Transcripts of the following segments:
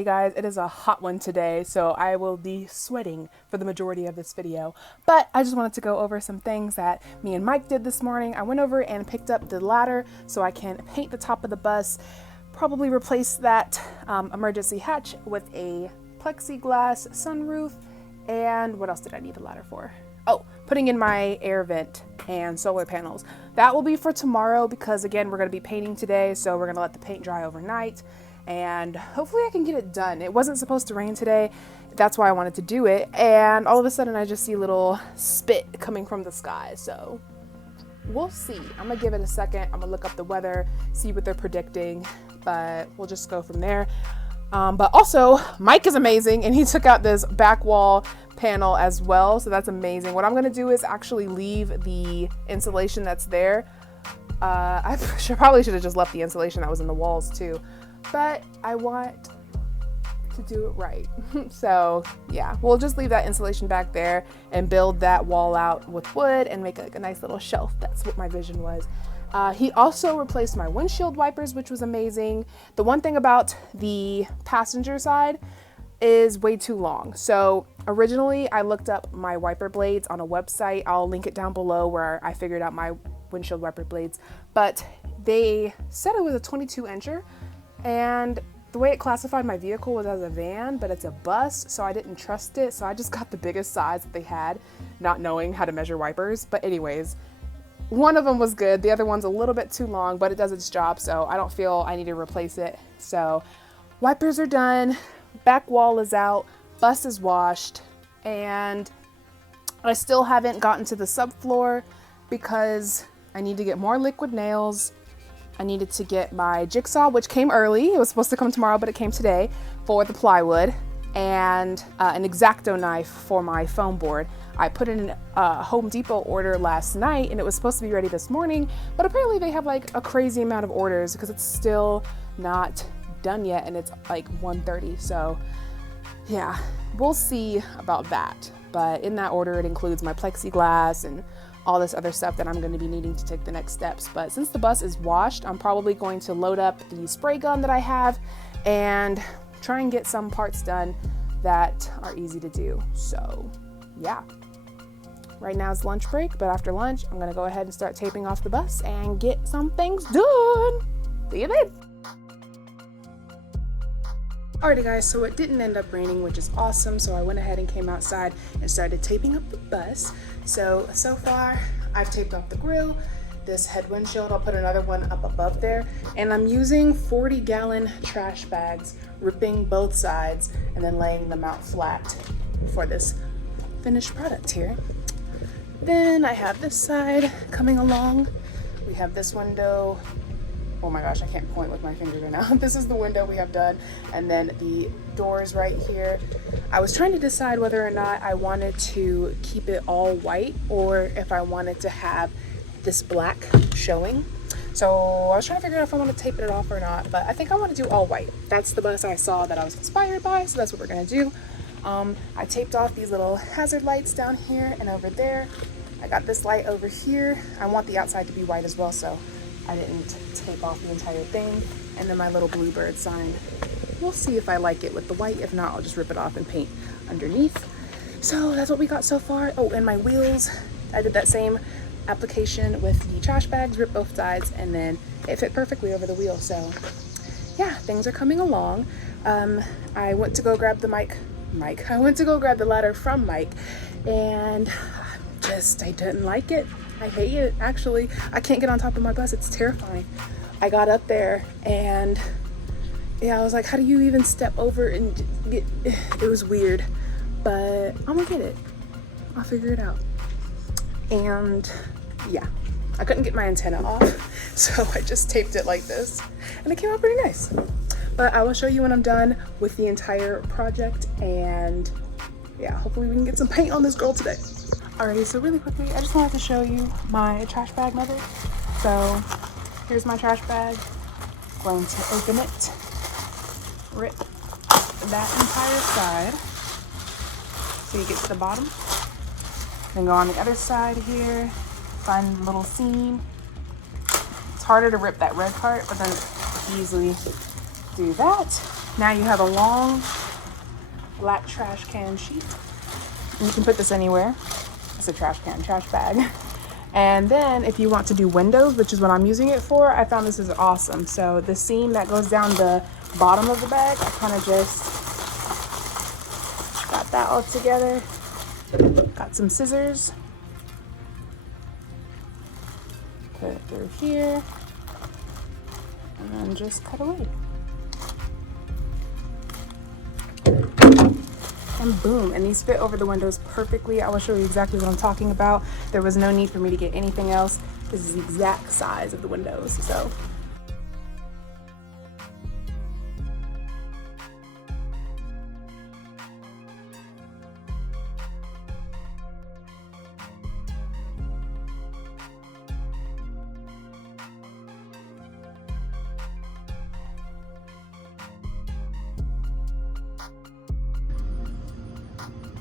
Alrighty guys, it is a hot one today, so I will be sweating for the majority of this video. But I just wanted to go over some things that me and Mike did this morning. I went over and picked up the ladder so I can paint the top of the bus, probably replace that emergency hatch with a plexiglass sunroof, and what else did I need the ladder for? Oh, putting in my air vent and solar panels. That will be for tomorrow because again, we're going to be painting today, so we're going to let the paint dry overnight. And hopefully I can get it done. It wasn't supposed to rain today. That's why I wanted to do it. And all of a sudden I just see little spit coming from the sky. So we'll see. I'm gonna give it a second. I'm gonna look up the weather, see what they're predicting, but we'll just go from there. But also Mike is amazing and he took out this back wall panel as well. So that's amazing. What I'm gonna do is actually leave the insulation that's there. I probably should have just left the insulation that was in the walls too. But I want to do it right. So yeah, we'll just leave that insulation back there and build that wall out with wood and make like a nice little shelf. That's what my vision was. He also replaced my windshield wipers, which was amazing. The one thing about the passenger side is way too long. So originally I looked up my wiper blades on a website. I'll link it down below where I figured out my windshield wiper blades, but they said it was a 22 incher. And the way it classified my vehicle was as a van, but it's a bus, so I didn't trust it. So I just got the biggest size that they had, not knowing how to measure wipers. But anyways, one of them was good. The other one's a little bit too long, but it does its job, so I don't feel I need to replace it. So wipers are done, back wall is out, bus is washed, and I still haven't gotten to the subfloor because I need to get more liquid nails. I needed to get my jigsaw, which came early. It was supposed to come tomorrow, but it came today for the plywood, and an X-Acto knife for my foam board. I put in a Home Depot order last night and it was supposed to be ready this morning, but apparently they have like a crazy amount of orders because it's still not done yet and it's like 1:30. So yeah, we'll see about that. But in that order, it includes my plexiglass and all this other stuff that I'm going to be needing to take the next steps. But since the bus is washed, I'm probably going to load up the spray gun that I have and try and get some parts done that are easy to do. So yeah, right now it's lunch break, but after lunch, I'm going to go ahead and start taping off the bus and get some things done. See you then. Alrighty guys, so it didn't end up raining, which is awesome. So I went ahead and came outside and started taping up the bus. So far I've taped off the grill, this head windshield, I'll put another one up above there. And I'm using 40-gallon trash bags, ripping both sides and then laying them out flat for this finished product here. Then I have this side coming along. We have this window. Oh my gosh, I can't point with my finger right now. This is the window we have done. And then the doors right here. I was trying to decide whether or not I wanted to keep it all white or if I wanted to have this black showing. So I was trying to figure out if I want to tape it off or not, but I think I want to do all white. That's the bus I saw that I was inspired by, so that's what we're gonna do. I taped off these little hazard lights down here and over there. I got this light over here. I want the outside to be white as well, so I didn't tape off the entire thing. And then my little bluebird sign. We'll see if I like it with the white. If not, I'll just rip it off and paint underneath. So that's what we got so far. Oh, and my wheels. I did that same application with the trash bags, ripped both sides, and then it fit perfectly over the wheel. So yeah, things are coming along. I went to go grab the I went to go grab the ladder from Mike, and I didn't like it. I hate it, actually. I can't get on top of my bus. It's terrifying. I got up there and yeah, I was like, how do you even step over and get, it was weird, but I'm gonna get it. I'll figure it out. And yeah, I couldn't get my antenna off, so I just taped it like this and it came out pretty nice. But I will show you when I'm done with the entire project, and yeah, hopefully we can get some paint on this girl today. Alrighty, so really quickly, I just wanted to show you my trash bag method. So here's my trash bag. Going to open it, rip that entire side so you get to the bottom. Then go on the other side here, find a little seam. It's harder to rip that red part, but then easily do that. Now you have a long black trash can sheet. And you can put this anywhere. It's a trash can, trash bag. And then if you want to do windows, which is what I'm using it for, I found this is awesome. So the seam that goes down the bottom of the bag, I kind of just got that all together. Got some scissors. Put it through here. And then just cut away. And boom, and these fit over the windows perfectly. I will show you exactly what I'm talking about. There was no need for me to get anything else. This is the exact size of the windows, so.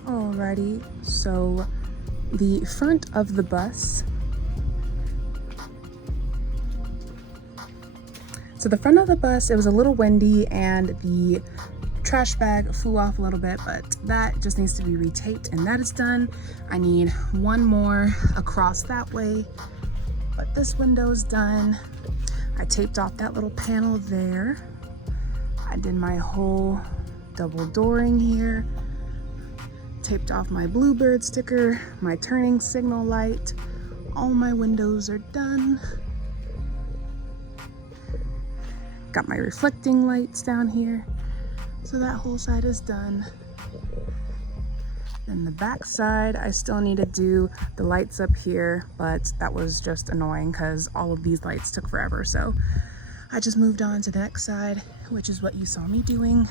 Alrighty, so the front of the bus. So the front of the bus, it was a little windy and the trash bag flew off a little bit, but that just needs to be retaped and that is done. I need one more across that way, but this window's done. I taped off that little panel there. I did my whole double dooring here. Taped off my bluebird sticker, my turning signal light. All my windows are done. Got my reflecting lights down here. So that whole side is done. Then the back side, I still need to do the lights up here, but that was just annoying because all of these lights took forever. So I just moved on to the next side, which is what you saw me doing.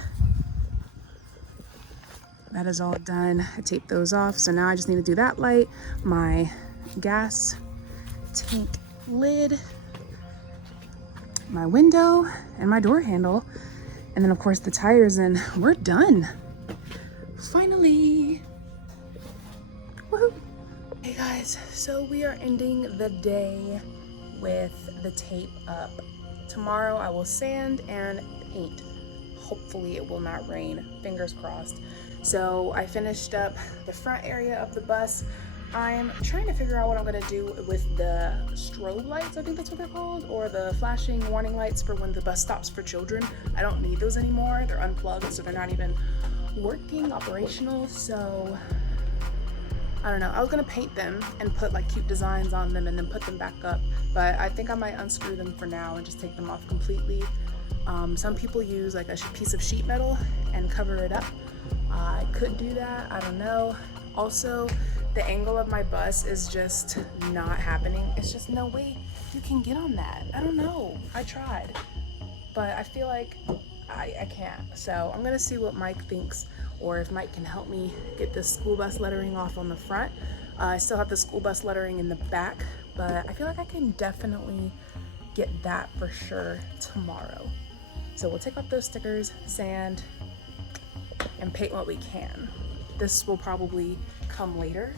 That is all done. I taped those off. So now I just need to do that light, my gas tank lid, my window, and my door handle. And then of course the tires, and we're done. Finally. Woohoo. Hey guys, so we are ending the day with the tape up. Tomorrow I will sand and paint. Hopefully it will not rain, fingers crossed. So I finished up the front area of the bus. I'm trying to figure out what I'm gonna do with the strobe lights, I think that's what they're called, or the flashing warning lights for when the bus stops for children. I don't need those anymore. They're unplugged, so they're not even working, operational. So I don't know. I was gonna paint them and put like cute designs on them and then put them back up, but I think I might unscrew them for now and just take them off completely. Some people use like a piece of sheet metal and cover it up. I could do that, I don't know. Also, the angle of my bus is just not happening. It's just no way you can get on that. I don't know, I tried, but I feel like I can't. So I'm gonna see what Mike thinks, or if Mike can help me get the school bus lettering off on the front. I still have the school bus lettering in the back, but I feel like I can definitely get that for sure tomorrow. So we'll take off those stickers, sand, and paint what we can. This will probably come later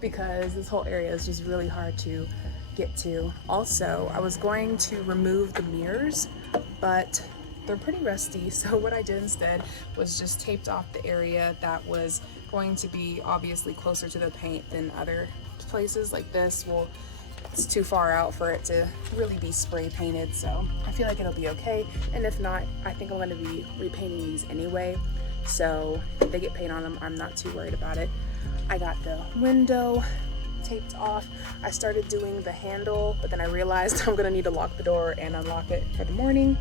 because this whole area is just really hard to get to. Also, I was going to remove the mirrors, but they're pretty rusty. So what I did instead was just taped off the area that was going to be obviously closer to the paint than other places. Like this, well, it's too far out for it to really be spray painted. So I feel like it'll be okay. And if not, I think I'm gonna be repainting these anyway. So if they get paint on them, I'm not too worried about it. I got the window taped off. I started doing the handle, but then I realized I'm gonna need to lock the door and unlock it for the morning.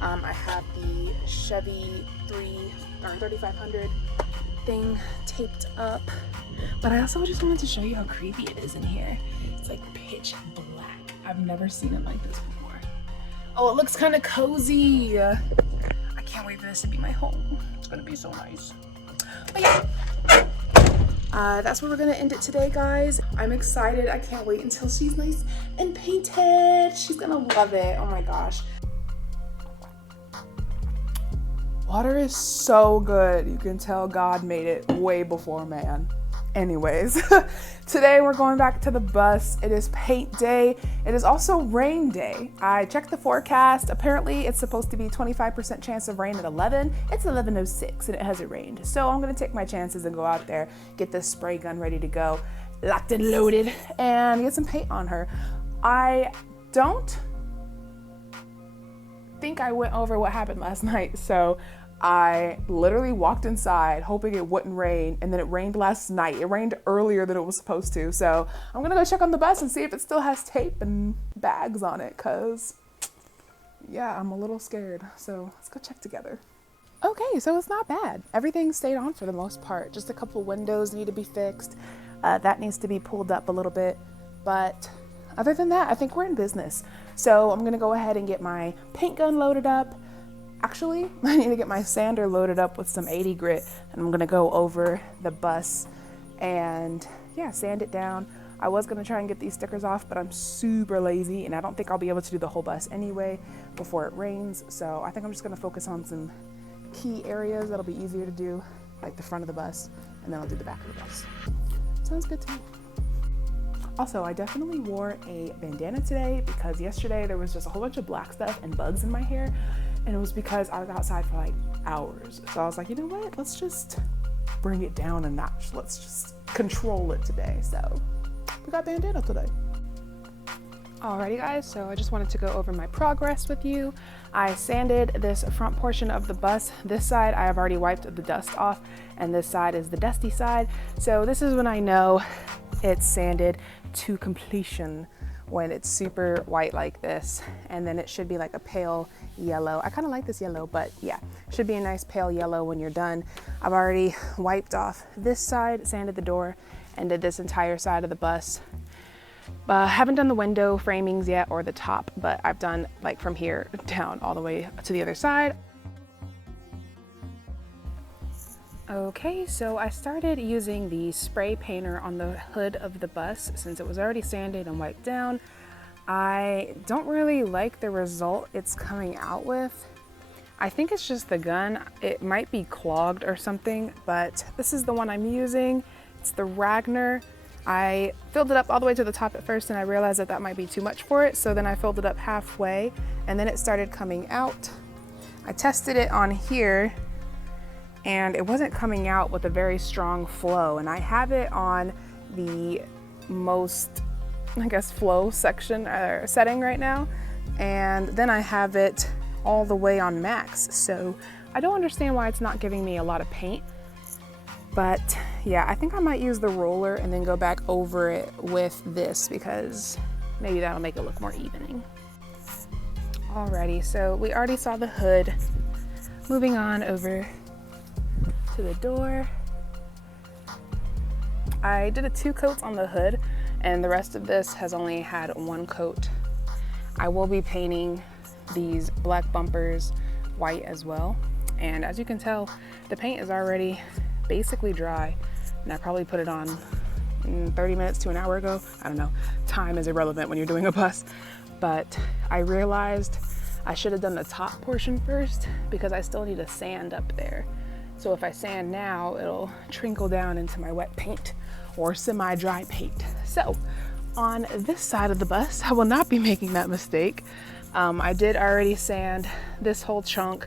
I have the Chevy 3500 thing taped up, but I also just wanted to show you how creepy it is in here. It's like pitch black. I've never seen it like this before. Oh, it looks kind of cozy. I can't wait for this to be my home. It's gonna be so nice. But yeah, that's where we're gonna end it today, guys. I'm excited. I can't wait until she's nice and painted. She's gonna love it. Oh my gosh. Water is so good. You can tell God made it way before man. Anyways, today we're going back to the bus. It is paint day. It is also rain day. I checked the forecast. Apparently it's supposed to be 25% chance of rain at 11. It's 11:06 and it hasn't rained. So I'm gonna take my chances and go out there, get this spray gun ready to go, locked and loaded, and get some paint on her. I don't think I went over what happened last night. So I literally walked inside hoping it wouldn't rain, and then it rained last night. It rained earlier than it was supposed to. So I'm gonna go check on the bus and see if it still has tape and bags on it, cause yeah, I'm a little scared. So let's go check together. Okay, so it's not bad. Everything stayed on for the most part. Just a couple windows need to be fixed. That needs to be pulled up a little bit. But other than that, I think we're in business. So I'm gonna go ahead and get my paint gun loaded up. Actually, I need to get my sander loaded up with some 80 grit, and I'm gonna go over the bus and yeah, sand it down. I was gonna try and get these stickers off, but I'm super lazy and I don't think I'll be able to do the whole bus anyway before it rains. So I think I'm just gonna focus on some key areas that'll be easier to do, like the front of the bus, and then I'll do the back of the bus. Sounds good to me. Also, I definitely wore a bandana today because yesterday there was just a whole bunch of black stuff and bugs in my hair. And it was because I was outside for like hours. So I was like, you know what? Let's just bring it down a notch. Let's just control it today. So we got bandana today. Alrighty guys, so I just wanted to go over my progress with you. I sanded this front portion of the bus. This side I have already wiped the dust off, and this side is the dusty side. So this is when I know it's sanded to completion, when it's super white like this, and then it should be like a pale yellow. I kind of like this yellow, but yeah, should be a nice pale yellow when you're done. I've already wiped off this side, sanded the door, and did this entire side of the bus. Haven't done the window framings yet or the top, but I've done like from here down all the way to the other side. Okay, so I started using the spray painter on the hood of the bus since it was already sanded and wiped down. I don't really like the result it's coming out with. I think it's just the gun. It might be clogged or something, but this is the one I'm using. It's the Ragnar. I filled it up all the way to the top at first and I realized that that might be too much for it. So then I filled it up halfway and then it started coming out. I tested it on here and it wasn't coming out with a very strong flow, and I have it on the most, I guess, flow section setting right now, and then I have it all the way on max. So I don't understand why it's not giving me a lot of paint, but yeah, I think I might use the roller and then go back over it with this because maybe that'll make it look more evening. Alrighty, so we already saw the hood. Moving on over to the door. I did 2 coats on the hood and the rest of this has only had 1 coat. I will be painting these black bumpers white as well, and as you can tell the paint is already basically dry, and I probably put it on 30 minutes to an hour ago. I don't know, time is irrelevant when you're doing a bus, but I realized I should have done the top portion first because I still need to sand up there. So if I sand now, it'll trickle down into my wet paint or semi-dry paint. So on this side of the bus, I will not be making that mistake. I did already sand this whole chunk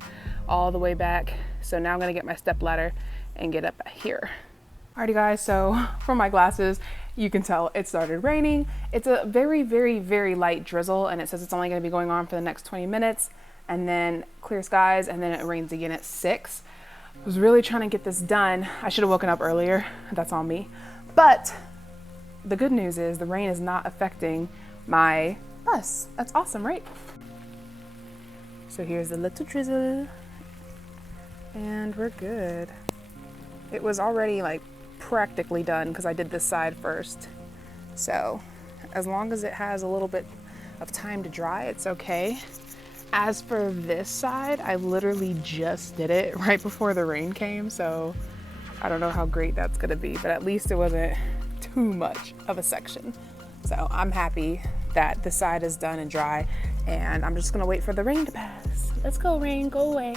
all the way back. So now I'm gonna get my step ladder and get up here. Alrighty guys, so for my glasses, you can tell it started raining. It's a very, very, very light drizzle, and it says it's only gonna be going on for the next 20 minutes, and then clear skies, and then it rains again at 6. I was really trying to get this done. I should have woken up earlier. That's on me. But the good news is the rain is not affecting my bus. That's awesome, right? So here's a little drizzle and we're good. It was already like practically done because I did this side first. So as long as it has a little bit of time to dry, it's okay. As for this side, I literally just did it right before the rain came, so I don't know how great that's gonna be, but at least it wasn't too much of a section. So I'm happy that the side is done and dry, and I'm just gonna wait for the rain to pass. Let's go, rain, go away.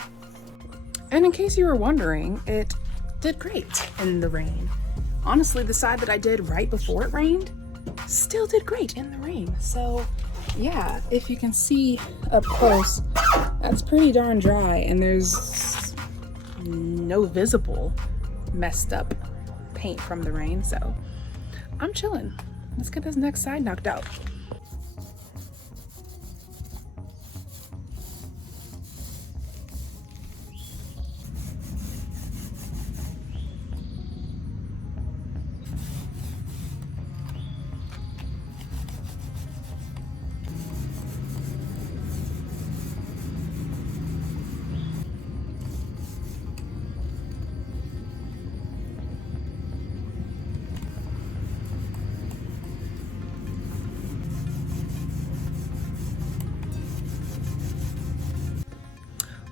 And in case you were wondering, it did great in the rain. Honestly, the side that I did right before it rained still did great in the rain. So yeah, if you can see up close, that's pretty darn dry, and there's no visible messed up paint from the rain. So I'm chilling. Let's get this next side knocked out.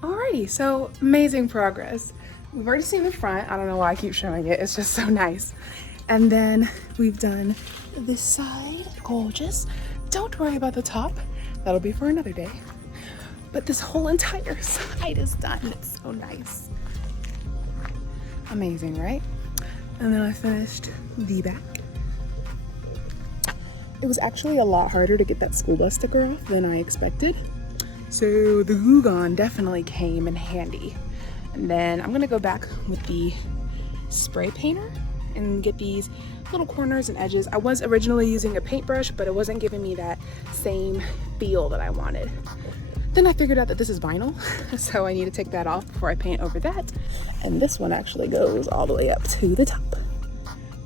Alrighty, so amazing progress. We've already seen the front. I don't know why I keep showing it. It's just so nice. And then we've done this side. Gorgeous. Don't worry about the top. That'll be for another day. But this whole entire side is done. It's so nice. Amazing, right? And then I finished the back. It was actually a lot harder to get that school bus sticker off than I expected. So the glue gun definitely came in handy. And then I'm gonna go back with the spray painter and get these little corners and edges. I was originally using a paintbrush, but it wasn't giving me that same feel that I wanted. Then I figured out that this is vinyl, so I need to take that off before I paint over that. And this one actually goes all the way up to the top.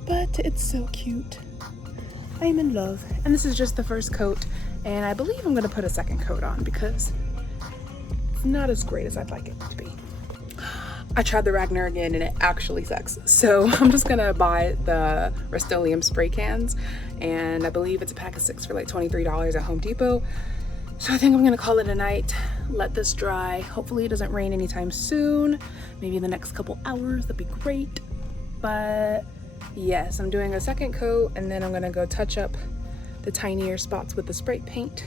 But it's so cute. I am in love. And this is just the first coat, and I believe I'm gonna put a second coat on because it's not as great as I'd like it to be. I tried the Ragnar again and it actually sucks. So I'm just gonna buy the Rust-Oleum spray cans, and I believe it's a pack of 6 for like $23 at Home Depot. So I think I'm gonna call it a night, let this dry. Hopefully it doesn't rain anytime soon. Maybe in the next couple hours, that'd be great. But yes, I'm doing a second coat, and then I'm gonna go touch up the tinier spots with the spray paint.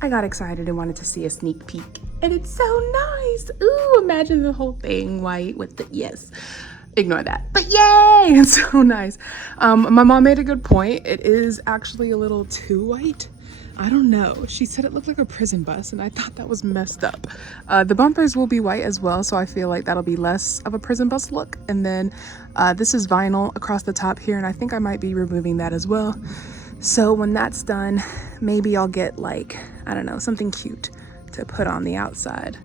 I got excited and wanted to see a sneak peek, and it's so nice. Ooh, imagine the whole thing white with the, yes, ignore that, but yay, it's so nice. My mom made a good point. It is actually a little too white. I don't know. She said it looked like a prison bus, and I thought that was messed up. The bumpers will be white as well, so I feel like that'll be less of a prison bus look. And then this is vinyl across the top here, and I think I might be removing that as well. So when that's done, maybe I'll get like, I don't know, something cute to put on the outside.